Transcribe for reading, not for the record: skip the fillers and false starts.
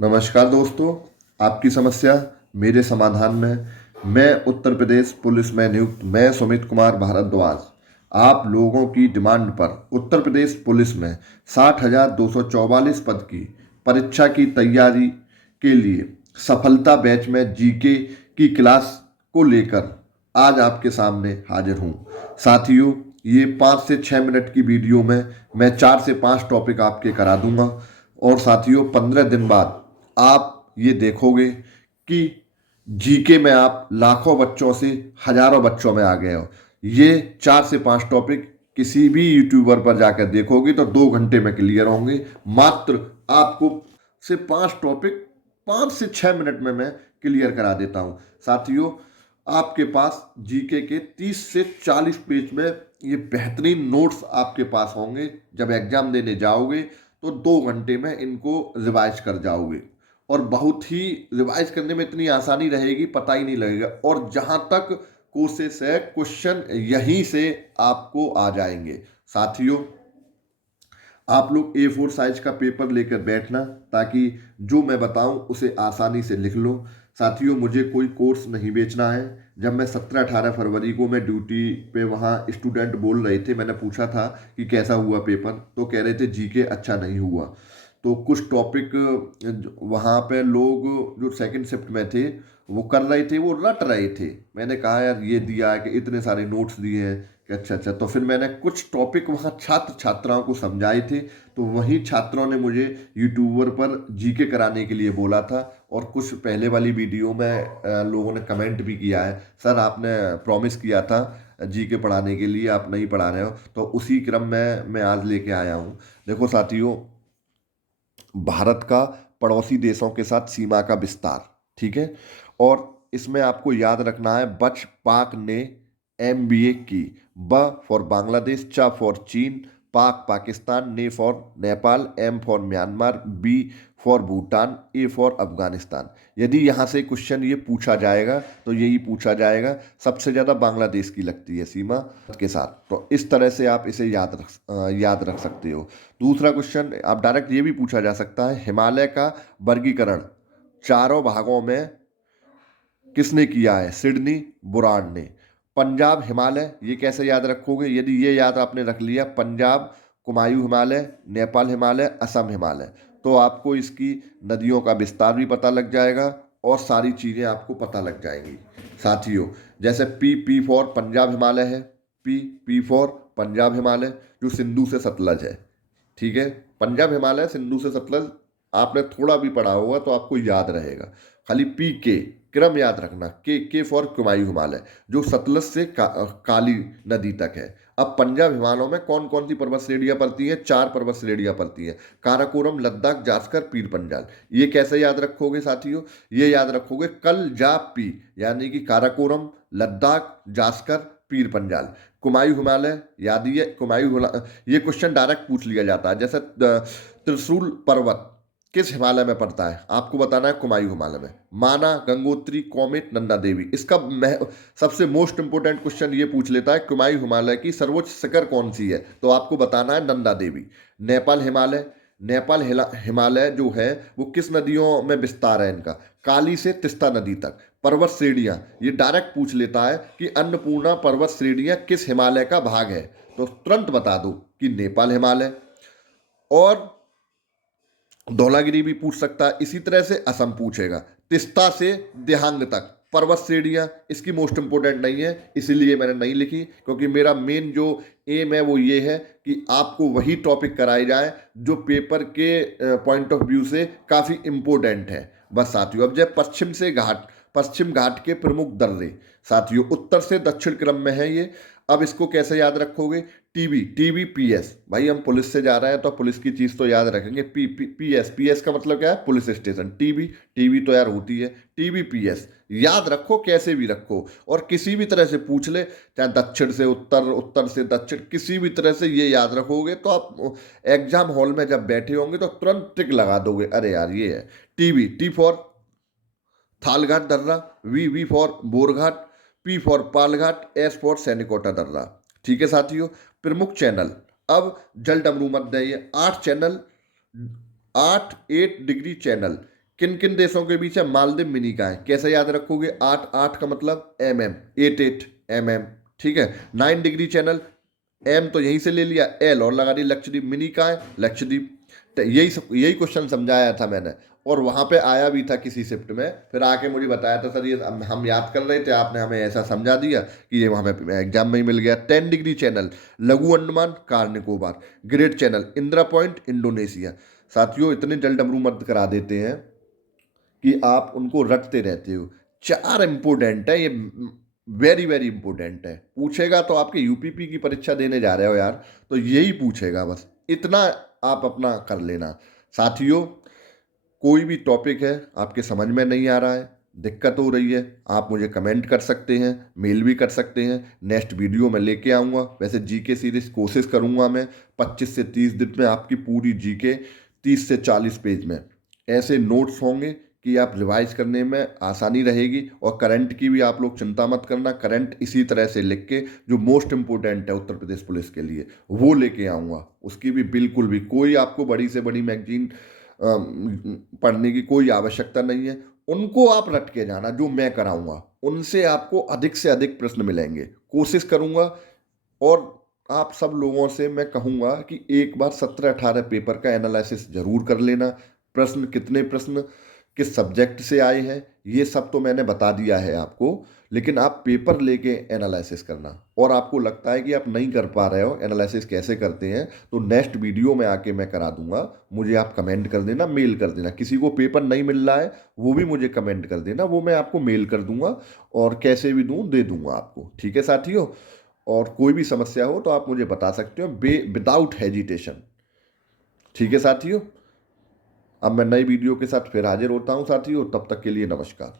नमस्कार दोस्तों, आपकी समस्या मेरे समाधान में। मैं उत्तर प्रदेश पुलिस में नियुक्त सुमित कुमार भारद्वाज आप लोगों की डिमांड पर उत्तर प्रदेश पुलिस में 60,244 पद की परीक्षा की तैयारी के लिए सफलता बैच में जीके की क्लास को लेकर आज आपके सामने हाजिर हूँ। साथियों, ये 5 से 6 मिनट की वीडियो में मैं 4 से 5 टॉपिक आपके करा दूंगा और साथियों 15 दिन बाद आप ये देखोगे कि जीके में आप लाखों बच्चों से हजारों बच्चों में आ गए हो। ये 4 से 5 टॉपिक किसी भी यूट्यूबर पर जाकर देखोगे तो 2 घंटे में क्लियर होंगे। मात्र आपको से 5 टॉपिक 5 से 6 मिनट में मैं क्लियर करा देता हूँ। साथियों, आपके पास जीके के 30 से 40 पेज में ये बेहतरीन नोट्स आपके पास होंगे। जब एग्जाम देने जाओगे तो 2 घंटे में इनको रिवाइज कर जाओगे और बहुत ही रिवाइज करने में इतनी आसानी रहेगी, पता ही नहीं लगेगा। और जहां तक कोशिश है, क्वेश्चन यहीं से आपको आ जाएंगे। साथियों, आप लोग A4 साइज का पेपर लेकर बैठना ताकि जो मैं बताऊं उसे आसानी से लिख लो। साथियों, मुझे कोई कोर्स नहीं बेचना है। जब मैं 17-18 फरवरी को मैं ड्यूटी पे वहाँ स्टूडेंट बोल रहे थे, मैंने पूछा था कि कैसा हुआ पेपर, तो कह रहे थे जीके अच्छा नहीं हुआ। तो कुछ टॉपिक वहाँ पे लोग जो सेकंड शिफ्ट में थे वो कर रहे थे, वो रट रहे थे। मैंने कहा यार ये दिया है कि इतने सारे नोट्स दिए हैं कि अच्छा अच्छा। तो फिर मैंने कुछ टॉपिक वहाँ छात्र छात्राओं को समझाए थे, तो वहीं छात्रों ने मुझे यूट्यूबर पर जीके कराने के लिए बोला था। और कुछ पहले वाली वीडियो में लोगों ने कमेंट भी किया है, सर आपने प्रॉमिस किया था जीके पढ़ाने के लिए, आप नहीं पढ़ा रहे हो। तो उसी क्रम में मैं आज लेके आया हूँ। देखो साथियों, भारत का पड़ोसी देशों के साथ सीमा का विस्तार, ठीक है। और इसमें आपको याद रखना है, बच पाक ने MBA की। ब फॉर बांग्लादेश, च फॉर चीन, पाक पाकिस्तान, ने for Nepal, M for Myanmar, B for Bhutan, A for Afghanistan. यदि यहाँ से क्वेश्चन ये पूछा जाएगा तो यही पूछा जाएगा। सबसे ज़्यादा बांग्लादेश की लगती है सीमा के साथ, तो इस तरह से आप इसे याद रख सकते हो। दूसरा क्वेश्चन आप डायरेक्ट ये भी पूछा जा सकता है, हिमालय का वर्गीकरण चारों भागों में किसने किया है? सिडनी बुरान ने। पंजाब हिमालय ये कैसे याद रखोगे? यदि ये याद आपने रख लिया, पंजाब कुमायूं हिमालय, नेपाल हिमालय, असम हिमालय, तो आपको इसकी नदियों का विस्तार भी पता लग जाएगा और सारी चीज़ें आपको पता लग जाएंगी। साथियों, जैसे पी फॉर पंजाब हिमालय है, पी फॉर पंजाब हिमालय जो सिंधु से सतलज है, ठीक है। पंजाब हिमालय सिंधु से सतलज आपने थोड़ा भी पढ़ा होगा तो आपको याद रहेगा। खाली के क्रम याद रखना, के फॉर कुमायूं हिमालय जो सतलज से काली नदी तक है। अब पंजाब हिमालयों में कौन कौन सी पर्वत श्रेणियां पड़ती हैं? 4 पर्वत श्रेणियां पड़ती हैं, काराकोरम, लद्दाख, जास्कर, पीर पंजाल। ये कैसे याद रखोगे साथियों? ये याद रखोगे कल जा पी, यानी कि काराकोरम, लद्दाख, जास्कर, पीर पंजाल। कुमायूं हिमालय याद ही है, ये क्वेश्चन डायरेक्ट पूछ लिया जाता है। जैसे त्रिशूल पर्वत किस हिमालय में पड़ता है? आपको बताना है कुमायूं हिमालय में। माना, गंगोत्री, कौमेट, नंदा देवी। इसका सबसे मोस्ट इंपोर्टेंट क्वेश्चन ये पूछ लेता है कुमायूं हिमालय की सर्वोच्च शिखर कौन सी है? तो आपको बताना है नंदा देवी। नेपाल हिमालय, हिमालय जो है वो किस नदियों में विस्तार है इनका? काली से तीस्ता नदी तक। पर्वत श्रेणियां ये डायरेक्ट पूछ लेता है कि अन्नपूर्णा पर्वत श्रेणियां किस हिमालय का भाग है? तो तुरंत बता दो कि नेपाल हिमालय। और धौलागिरी भी पूछ सकता है, इसी तरह से असम पूछेगा। तिस्ता से देहांग तक पर्वत श्रेणियां इसकी मोस्ट इंपोर्टेंट नहीं है, इसीलिए मैंने नहीं लिखी, क्योंकि मेरा मेन जो एम है वो ये है कि आपको वही टॉपिक कराए जाए जो पेपर के पॉइंट ऑफ व्यू से काफ़ी इंपॉर्टेंट है। बस साथियों, अब जब पश्चिम घाट के प्रमुख दर्रे, साथियों उत्तर से दक्षिण क्रम में है ये। अब इसको कैसे याद रखोगे? टीबी पीएस, भाई हम पुलिस से जा रहे हैं तो पुलिस की चीज़ तो याद रखेंगे। पीएस का मतलब क्या है? Police station. टीबी तो यार होती है। TBPS याद रखो, कैसे भी रखो, और किसी भी तरह से पूछ ले, चाहे दक्षिण से उत्तर, उत्तर से दक्षिण, किसी भी तरह से ये याद रखोगे तो आप एग्जाम हॉल में जब बैठे होंगे तो तुरंत टिक लगा दोगे, अरे यार ये है। टी फॉर थालघाट दर्रा, V for Borghat, P for Palghat, S for Senkotta दर्रा। ठीक है साथियों। प्रमुख चैनल, अब जल डमरू मध्य ये 8 चैनल, 8 डिग्री चैनल किन किन देशों के बीच है? मालदीव मिनी का है। कैसे याद रखोगे? 8, 8 का मतलब mm, 8 mm, ठीक है। 9 डिग्री चैनल, एम तो यहीं से ले लिया, एल और लगा दी लक्षद्वीप। मिनी का है? लक्षद्वीप। तो यही क्वेश्चन समझाया था मैंने, और वहां पे आया भी था किसी शिफ्ट में, फिर आके मुझे बताया था सर ये हम याद कर रहे थे, आपने हमें ऐसा समझा दिया कि ये हमें एग्जाम में ही मिल गया। 10 डिग्री चैनल, लघु Andaman car Nicobar. Great channel, Indira point, Indonesia. साथियों, इतने जल डमरू मत करा देते हैं कि आप उनको रटते रहते हो। 4 इंपोर्टेंट है ये, वेरी वेरी इंपोर्टेंट है। पूछेगा तो आपके यूपीपी की परीक्षा देने जा रहे हो यार, तो यही पूछेगा, बस इतना आप अपना कर लेना। साथियों, कोई भी टॉपिक है आपके समझ में नहीं आ रहा है, दिक्कत हो रही है, आप मुझे कमेंट कर सकते हैं, मेल भी कर सकते हैं। नेक्स्ट वीडियो में लेके आऊँगा। वैसे जीके सीरीज कोशिश करूँगा मैं 25 से 30 दिन में आपकी पूरी जीके 30 से 40 पेज में ऐसे नोट्स होंगे कि आप रिवाइज करने में आसानी रहेगी। और करंट की भी आप लोग चिंता मत करना, करंट इसी तरह से लिख के जो मोस्ट इम्पोर्टेंट है उत्तर प्रदेश पुलिस के लिए वो लेके आऊँगा। उसकी भी बिल्कुल भी कोई आपको बड़ी से बड़ी मैगजीन पढ़ने की कोई आवश्यकता नहीं है। उनको आप रट के जाना, जो मैं कराऊंगा उनसे आपको अधिक से अधिक प्रश्न मिलेंगे, कोशिश करूंगा। और आप सब लोगों से मैं कहूंगा कि एक बार 17-18 पेपर का एनालिसिस जरूर कर लेना। प्रश्न, कितने प्रश्न किस सब्जेक्ट से आए हैं, ये सब तो मैंने बता दिया है आपको, लेकिन आप पेपर लेके एनालिसिस करना। और आपको लगता है कि आप नहीं कर पा रहे हो, एनालिसिस कैसे करते हैं, तो नेक्स्ट वीडियो में आके मैं करा दूंगा। मुझे आप कमेंट कर देना, मेल कर देना। किसी को पेपर नहीं मिल रहा है वो भी मुझे कमेंट कर देना, वो मैं आपको मेल कर दूंगा, और कैसे भी दूं दे दूंगा आपको। ठीक है साथियों, और कोई भी समस्या हो तो आप मुझे बता सकते हो विदाउट हेजिटेशन। ठीक है साथियों, अब मैं नई वीडियो के साथ फिर हाजिर होता हूँ साथियों, तब तक के लिए नमस्कार।